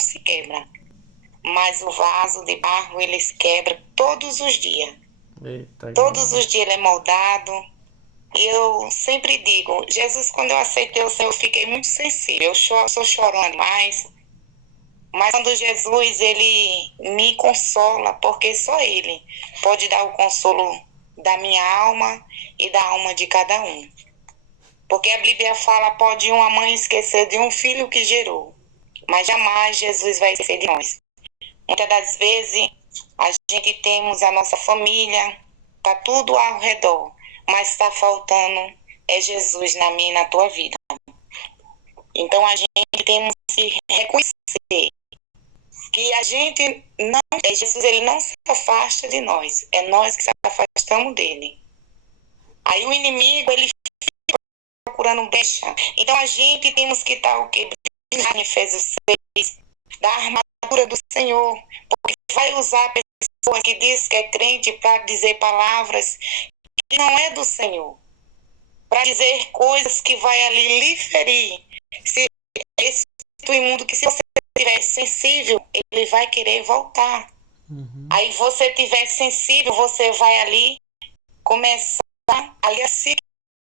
se quebra. Mas o vaso de barro, ele se quebra todos os dias. Eita, Todos glória. os dias ele é moldado. E eu sempre digo, Jesus, quando eu aceitei o Senhor, eu fiquei muito sensível. Eu sou chorando mais. Mas quando Jesus, ele me consola, porque só ele pode dar o consolo da minha alma e da alma de cada um. Porque a Bíblia fala, pode uma mãe esquecer de um filho que gerou, mas jamais Jesus vai esquecer de nós. Muitas das vezes, a gente temos a nossa família, tá tudo ao redor, mas está faltando é Jesus na minha e na tua vida. Então a gente temos que reconhecer que a gente não, Jesus ele não se afasta de nós, é nós que se afastamos dele. Aí o inimigo ele fica procurando brecha. Então a gente temos que estar o que? Em Efésios 6, da armadura do Senhor, porque vai usar pessoas que diz que é crente para dizer palavras que não é do Senhor, para dizer coisas que vai ali lhe ferir. Se esse imundo que se você estiver sensível, ele vai querer voltar. Uhum. Aí você estiver sensível, você vai ali começar ali a se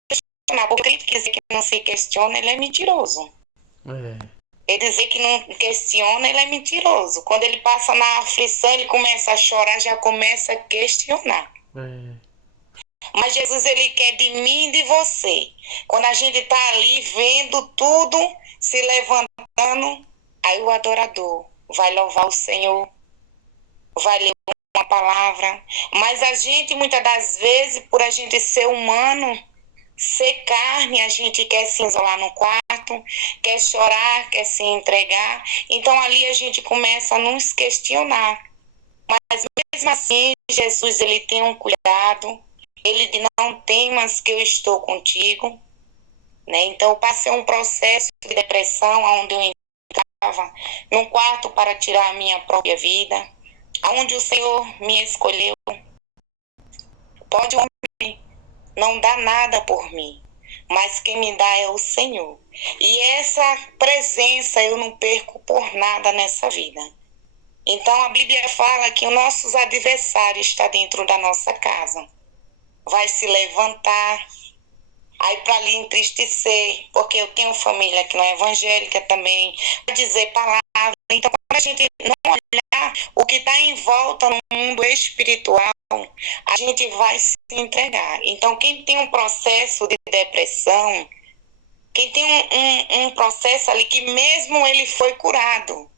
questionar. Porque ele dizer que não se questiona, ele é mentiroso. É. Ele dizer que não questiona, ele é mentiroso. Quando ele passa na aflição, ele começa a chorar, já começa a questionar. É. Mas Jesus, ele quer de mim e de você. Quando a gente está ali vendo tudo se levantando, aí o adorador vai louvar o Senhor, vai ler uma palavra. Mas a gente, muitas das vezes, por a gente ser humano, ser carne, a gente quer se isolar no quarto, quer chorar, quer se entregar. Então ali a gente começa a nos questionar. Mas mesmo assim, Jesus ele tem um cuidado. Ele diz, não temas que eu estou contigo. Né? Então eu passei um processo de depressão, onde eu entrava num quarto para tirar a minha própria vida, onde o Senhor me escolheu. Pode o homem não dar nada por mim, mas quem me dá é o Senhor. E essa presença eu não perco por nada nessa vida. Então a Bíblia fala que os nossos adversários estão dentro da nossa casa. Vai se levantar, aí para lhe entristecer, porque eu tenho família que não é evangélica também, para dizer palavras. Então quando a gente não olhar o que está em volta no mundo espiritual, a gente vai se entregar. Então quem tem um processo de depressão, quem tem um processo ali que mesmo ele foi curado,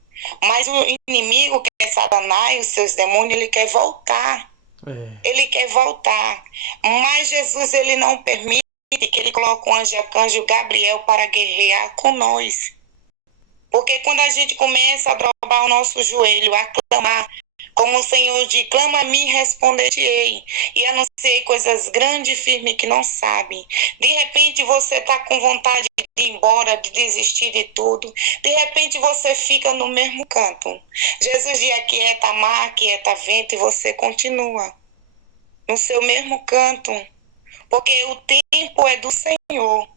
mas o inimigo, que é Satanás e os seus demônios, ele quer voltar. É. Ele quer voltar. Mas Jesus, ele não permite que ele coloque o anjo arcanjo Gabriel para guerrear com nós. Porque quando a gente começa a dobrar o nosso joelho, a clamar, como o Senhor diz, clama a mim e responder-te-ei. E anunciei coisas grandes e firmes que não sabem. De repente você está com vontade de ir embora, de desistir de tudo. De repente você fica no mesmo canto. Jesus diz, aquieta mar, aquieta vento, e você continua no seu mesmo canto. Porque o tempo é do Senhor.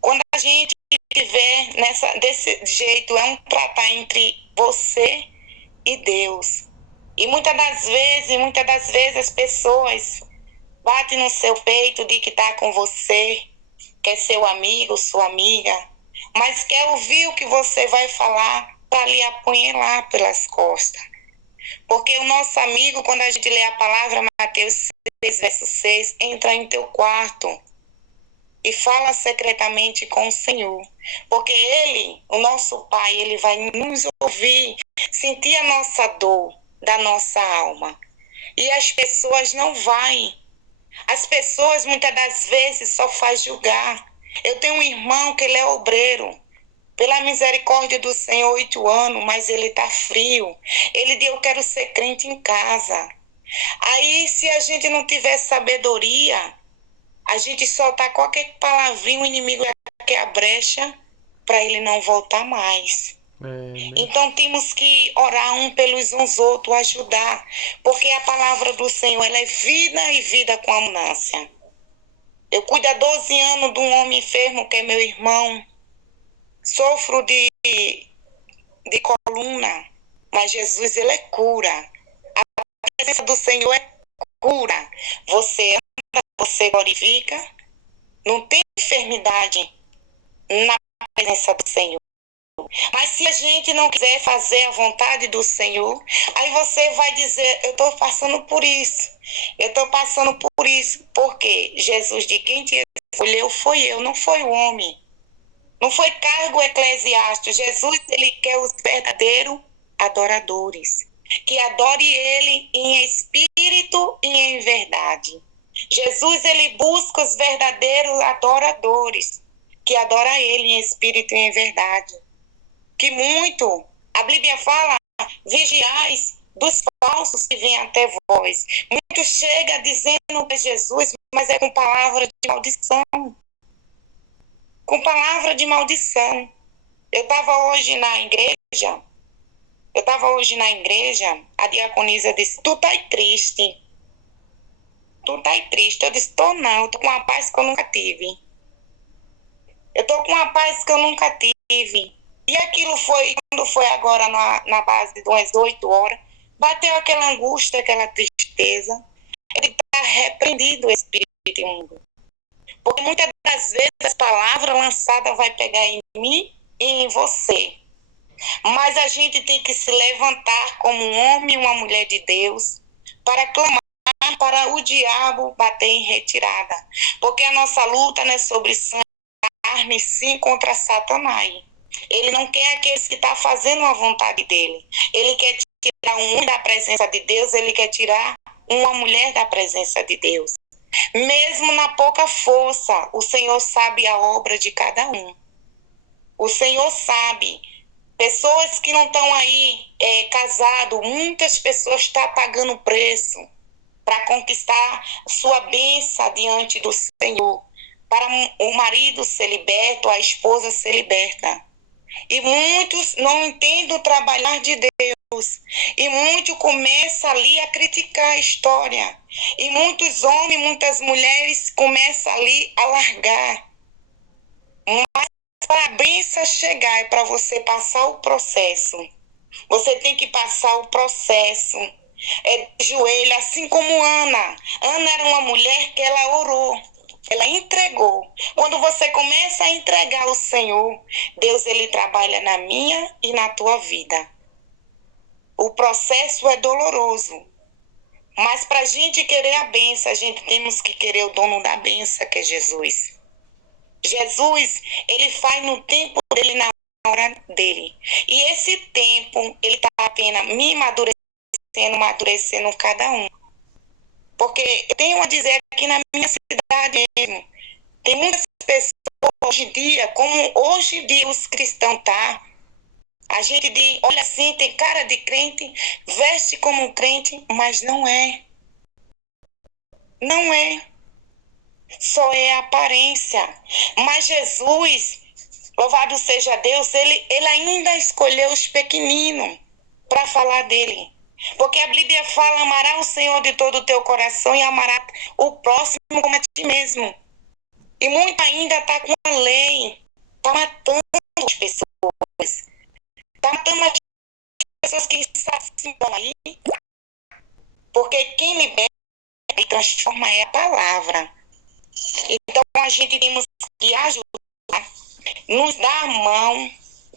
Quando a gente estiver desse jeito, é um tratar entre você e Deus. E muitas das vezes as pessoas batem no seu peito de que está com você, quer seu amigo, sua amiga, mas quer ouvir o que você vai falar para lhe apunhalar pelas costas. Porque o nosso amigo, quando a gente lê a palavra, Mateus 6, verso 6, entra em teu quarto e fala secretamente com o Senhor. Porque Ele, o nosso Pai, Ele vai nos ouvir, sentir a nossa dor da nossa alma. E as pessoas não vão. As pessoas, muitas das vezes, só faz julgar. Eu tenho um irmão que ele é obreiro. Pela misericórdia do Senhor, 8 anos, mas ele está frio. Ele diz, eu quero ser crente em casa. Aí, se a gente não tiver sabedoria, a gente soltar qualquer palavrinha, o inimigo quer a brecha para ele não voltar mais. É, bem. Então temos que orar um pelos uns outros, ajudar. Porque a palavra do Senhor ela é vida e vida com abundância. Eu cuido há 12 anos de um homem enfermo que é meu irmão. Sofro de coluna. Mas Jesus, ele é cura. A presença do Senhor é cura. Você anda, você glorifica. Não tem enfermidade na presença do Senhor. Mas se a gente não quiser fazer a vontade do Senhor, aí você vai dizer, eu estou passando por isso. Eu estou passando por isso. Porque Jesus, de quem te escolheu, foi eu, não foi o homem. Não foi cargo eclesiástico. Jesus, ele quer os verdadeiros adoradores. Que adore ele em espírito e em verdade. Jesus, ele busca os verdadeiros adoradores. Que adora ele em espírito e em verdade. Que muito, a Bíblia fala, vigiais dos falsos que vêm até vós. Muito chega dizendo que é Jesus, mas é com palavra de maldição. Com palavra de maldição. Eu estava hoje na igreja, a diaconisa disse, tu tá triste. Tu tá triste. Eu disse, tô não, eu tô com uma paz que eu nunca tive. Eu tô com uma paz que eu nunca tive. E aquilo foi, quando foi agora na base de umas 8 horas, bateu aquela angústia, aquela tristeza. Ele está repreendido o espírito imundo. Porque muitas das vezes a palavra lançada vai pegar em mim e em você. Mas a gente tem que se levantar como um homem e uma mulher de Deus para clamar para o diabo bater em retirada. Porque a nossa luta não é sobre sangue e carne, sim contra Satanás. Ele não quer aqueles que estão fazendo a vontade dele. Ele quer tirar um homem da presença de Deus, ele quer tirar uma mulher da presença de Deus. Mesmo na pouca força, o Senhor sabe a obra de cada um. O Senhor sabe. Pessoas que não estão aí casadas, muitas pessoas estão pagando preço para conquistar sua bênção diante do Senhor. Para o marido ser liberto, a esposa ser liberta. E muitos não entendem o trabalhar de Deus. E muitos começam ali a criticar a história. E muitos homens, muitas mulheres começam ali a largar. Mas para a bênção chegar e para você passar o processo, você tem que passar o processo de joelho, assim como Ana. Ana era uma mulher que ela orou. Ela entregou. Quando você começa a entregar ao Senhor, Deus, ele trabalha na minha e na tua vida. O processo é doloroso. Mas para a gente querer a bênção, a gente temos que querer o dono da bênção, que é Jesus. Jesus, ele faz no tempo dele, na hora dele. E esse tempo, ele está apenas me amadurecendo cada um. Porque eu tenho a dizer aqui na minha cidade mesmo, tem muitas pessoas hoje em dia, como hoje em dia os cristãos tá, a gente diz, olha assim, tem cara de crente, veste como um crente, mas não é. Não é. Só é aparência. Mas Jesus, louvado seja Deus, ele ainda escolheu os pequeninos para falar dele. Porque a Bíblia fala, amará o Senhor de todo o teu coração e amará o próximo como a ti mesmo. E muito ainda está com a lei, está matando as pessoas. Está matando as pessoas que estão aí. Porque quem liberta e transforma é a palavra. Então a gente temos que ajudar, nos dar a mão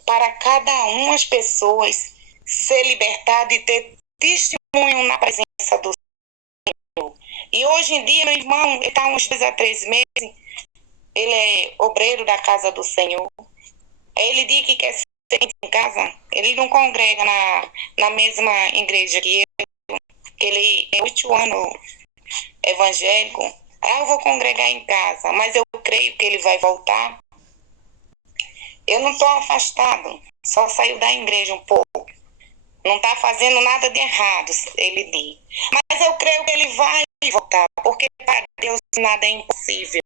para cada uma das pessoas ser libertada e ter testemunho na presença do Senhor. E hoje em dia, meu irmão, ele está uns 2 a 3 meses, ele é obreiro da casa do Senhor. Ele diz que quer ser em casa, ele não congrega na mesma igreja que eu, que ele é 8 anos evangélico. Eu vou congregar em casa, mas eu creio que ele vai voltar. Eu não estou afastado, só saiu da igreja um pouco. Não está fazendo nada de errado, ele diz. Mas eu creio que ele vai voltar, porque para Deus nada é impossível.